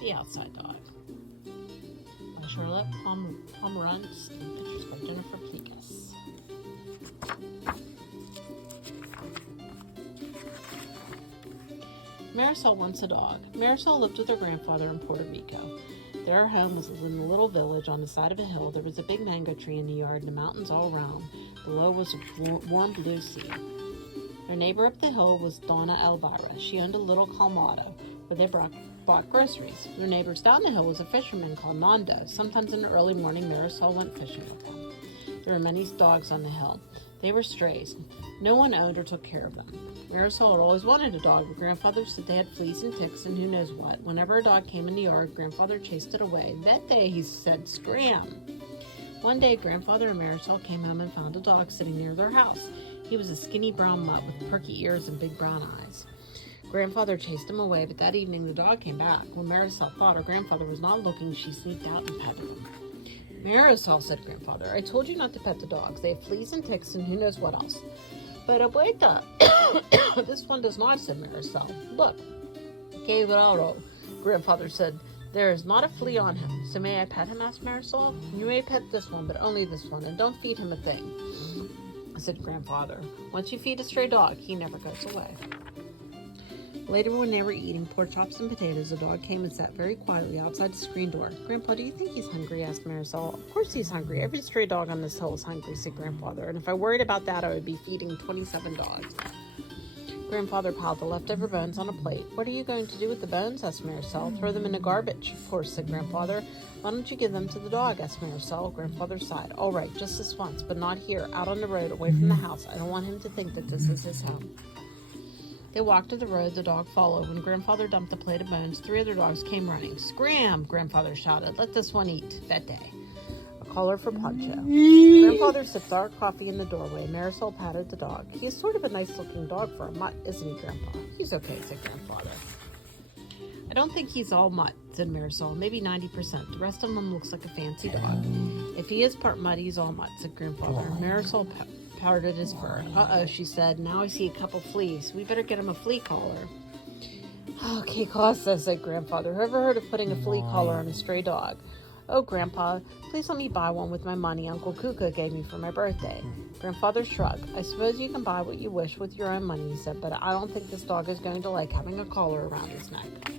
The Outside Dog by Charlotte Pomerantz and pictures by Jennifer Plikas. Marisol wants a dog. Marisol lived with her grandfather in Puerto Rico. Their home was in a little village on the side of a hill. There was a big mango tree in the yard and the mountains all around. Below was a warm blue sea. Their neighbor up the hill was Donna Elvira. She owned a little colmado where they bought groceries. Their neighbors down the hill was a fisherman called Nando. Sometimes in the early morning, Marisol went fishing with him. There were many dogs on the hill. They were strays. No one owned or took care of them. Marisol had always wanted a dog, but Grandfather said they had fleas and ticks and who knows what. Whenever a dog came in the yard, Grandfather chased it away. That day, he said, "Scram!" One day, Grandfather and Marisol came home and found a dog sitting near their house. He was a skinny brown mutt with perky ears and big brown eyes. Grandfather chased him away, but that evening the dog came back. When Marisol thought her grandfather was not looking, she sneaked out and petted him. "Marisol," said Grandfather, "I told you not to pet the dogs. They have fleas and ticks and who knows what else." "But abuela, this one does not," said Marisol. "Look, que raro," Grandfather said. "There is not a flea on him. So may I pet him?" asked Marisol. "You may pet this one, but only this one, and don't feed him a thing," said Grandfather. "Once you feed a stray dog, he never goes away." Later, when they were eating pork chops and potatoes, the dog came and sat very quietly outside the screen door. "Grandpa, do you think he's hungry?" asked Marisol. "Of course he's hungry. Every stray dog on this hill is hungry," said Grandfather. "And if I worried about that, I would be feeding 27 dogs." Grandfather piled the leftover bones on a plate. "What are you going to do with the bones?" asked Marisol. "Throw them in the garbage." "Of course," said Grandfather. "Why don't you give them to the dog?" asked Marisol. Grandfather sighed. "All right, just this once, but not here, out on the road, away from the house. I don't want him to think that this is his home." They walked to the road. The dog followed. When Grandfather dumped a plate of bones, 3 other dogs came running. "Scram!" Grandfather shouted. "Let this one eat." That day, a collar for Poncho. Grandfather sipped dark coffee in the doorway. Marisol patted the dog. "He is sort of a nice-looking dog for a mutt, isn't he, Grandpa?" "He's okay," said Grandfather. "I don't think he's all mutt," said Marisol. "Maybe 90%. The rest of him looks like a fancy dog." "If he is part mutt, he's all mutt," said Grandfather. Marisol powdered his fur. "Uh-oh," she said. "Now I see a couple fleas. We better get him a flea collar." "Okay, Costa," said Grandfather. "Who ever heard of putting a flea collar on a stray dog?" "Oh, Grandpa, please let me buy one with my money Uncle Kuka gave me for my birthday." Grandfather shrugged. "I suppose you can buy what you wish with your own money," he said, "but I don't think this dog is going to like having a collar around his neck."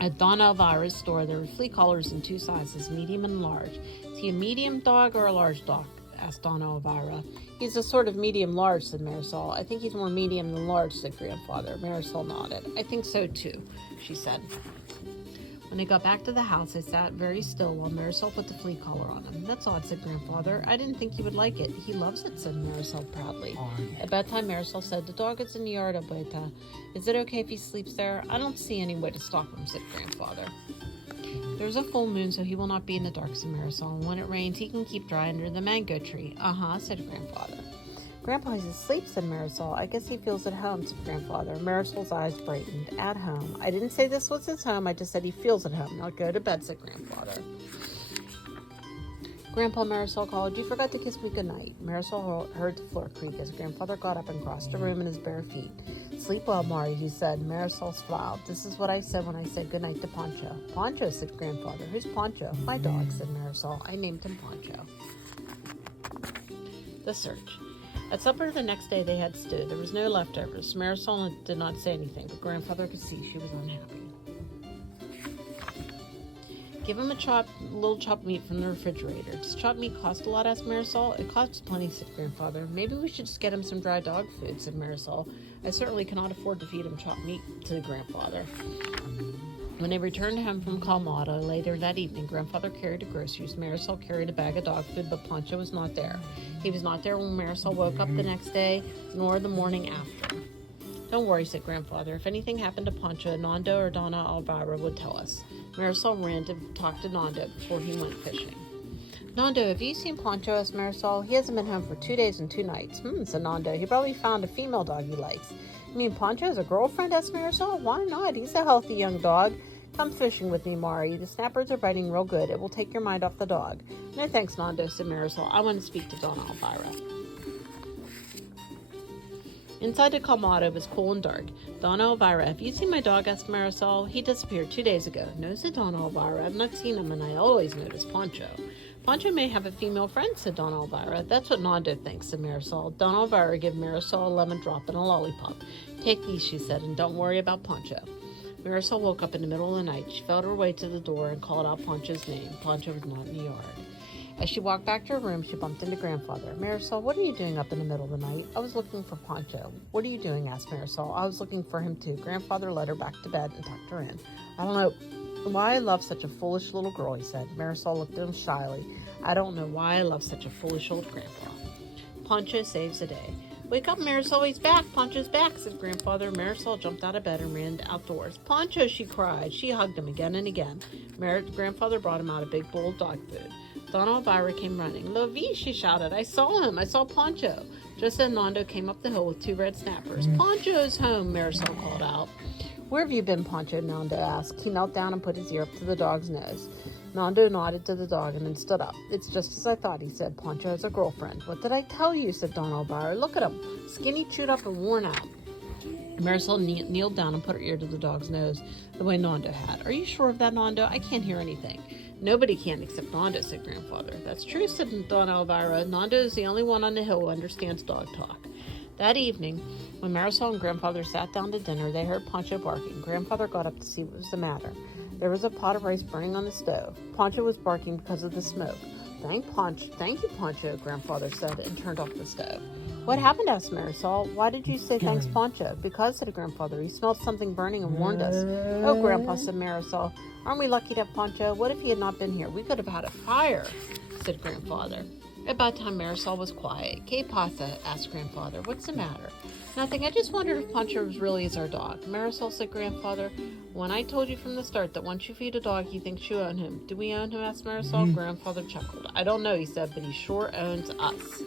At Donna Elvira's store, there were flea collars in 2 sizes, medium and large. "Is he a medium dog or a large dog?" asked Donna Elvira. "He's a sort of medium-large," said Marisol. "I think he's more medium than large," said Grandfather. Marisol nodded. "I think so, too," she said. When they got back to the house, they sat very still while Marisol put the flea collar on him. "That's odd," said Grandfather. "I didn't think he would like it." "He loves it," said Marisol proudly. At bedtime, Marisol said, "The dog is in the yard, abuela. Is it okay if he sleeps there?" "I don't see any way to stop him," said Grandfather. "There's a full moon, so he will not be in the dark," said Marisol. "And when it rains, he can keep dry under the mango tree." "Uh-huh," said Grandfather. "Grandpa, he's asleep," said Marisol. "I guess he feels at home," said Grandfather. Marisol's eyes brightened. "At home. I didn't say this was his home. I just said he feels at home. Now go to bed," said Grandfather. "Grandpa," Marisol called, "you forgot to kiss me goodnight." Marisol heard the floor creak as Grandfather got up and crossed the room in his bare feet. "Sleep well, Mari," he said. Marisol smiled. "This is what I said when I said goodnight to Poncho." "Poncho," said Grandfather. "Who's Poncho?" "My dog," said Marisol. "I named him Poncho." The search. At supper the next day they had stew. There was no leftovers. Marisol did not say anything, but Grandfather could see she was unhappy. "Give him a little chopped meat from the refrigerator." "Does chopped meat cost a lot?" asked Marisol. "It costs plenty," said Grandfather. "Maybe we should just get him some dry dog food," said Marisol. "I certainly cannot afford to feed him chopped meat," said Grandfather. When they returned home from Colmado later that evening, Grandfather carried the groceries. Marisol carried a bag of dog food, but Poncho was not there. He was not there when Marisol woke up the next day, nor the morning after. "Don't worry," said Grandfather. "If anything happened to Poncho, Nando or Donna Elvira would tell us." Marisol ran to talk to Nando before he went fishing. "Nando, have you seen Poncho?" asked Marisol. "He hasn't been home for 2 days and 2 nights. Said Nando. "He probably found a female dog he likes." "You mean Poncho has a girlfriend?" asked Marisol. "Why not? He's a healthy young dog. Come fishing with me, Mari. The snappers are biting real good. It will take your mind off the dog." "No thanks, Nando," said Marisol. "I want to speak to Donna Elvira." Inside the Colmado was cool and dark. Donna Elvira, have you seen my dog? Asked Marisol. He disappeared 2 days ago. No, said Donna Elvira. I've not seen him, and I always notice Poncho. Poncho may have a female friend, said Donna Elvira. That's what Nando thinks, said Marisol. Donna Elvira gave Marisol a lemon drop and a lollipop. Take these, she said, and don't worry about Poncho. Marisol woke up in the middle of the night. She felt her way to the door and called out Poncho's name. Poncho was not in the yard. As she walked back to her room, she bumped into Grandfather. Marisol, what are you doing up in the middle of the night? I was looking for Poncho. What are you doing? Asked Marisol. I was looking for him too. Grandfather led her back to bed and tucked her in. I don't know why I love such a foolish little girl, he said. Marisol looked at him shyly. I don't know why I love such a foolish old grandpa. Poncho saves the day. Wake up, Marisol, he's back. Poncho's back, said Grandfather. Marisol jumped out of bed and ran outdoors. Poncho, she cried. She hugged him again and again. Grandfather brought him out a big bowl of dog food. Donna Elvira came running. Lovie, she shouted. I saw him. I saw Poncho. Just then Nando came up the hill with 2 red snappers. Poncho's home, Marisol called out. Where have you been, Poncho? Nando asked. He knelt down and put his ear up to the dog's nose. Nando nodded to the dog and then stood up. It's just as I thought, he said. Poncho has a girlfriend. What did I tell you? Said Donna Elvira. Look at him. Skinny, chewed up, and worn out. Marisol kneeled down and put her ear to the dog's nose the way Nando had. Are you sure of that, Nando? I can't hear anything. Nobody can except Nando, said Grandfather. That's true, said Donna Elvira. Nando is the only one on the hill who understands dog talk. That evening, when Marisol and Grandfather sat down to dinner, they heard Poncho barking. Grandfather got up to see what was the matter. There was a pot of rice burning on the stove. Poncho was barking because of the smoke. Thank you, Poncho, Grandfather said, and turned off the stove. What happened? Asked Marisol. Why did you say thanks, Poncho? Because, said Grandfather, he smelled something burning and warned us. Oh, Grandpa, said Marisol. Aren't we lucky to have Poncho? What if he had not been here? We could have had a fire, said Grandfather. About time Marisol was quiet. Que pasa? Asked Grandfather. What's the matter? Nothing. I just wondered if Poncho really is our dog. Marisol, said Grandfather. When I told you from the start that once you feed a dog, he thinks you own him. Do we own him? Asked Marisol. Grandfather chuckled. I don't know, he said, but he sure owns us.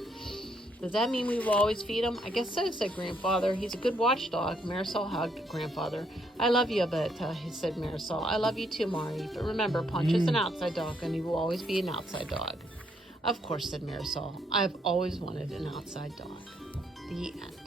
Does that mean we will always feed him? I guess so, said Grandfather. He's a good watchdog. Marisol hugged Grandfather. I love you, Abeta, said Marisol. I love you too, Mari. But remember, Poncho's an outside dog, and he will always be an outside dog. Of course, said Marisol. I have always wanted an outside dog. The end.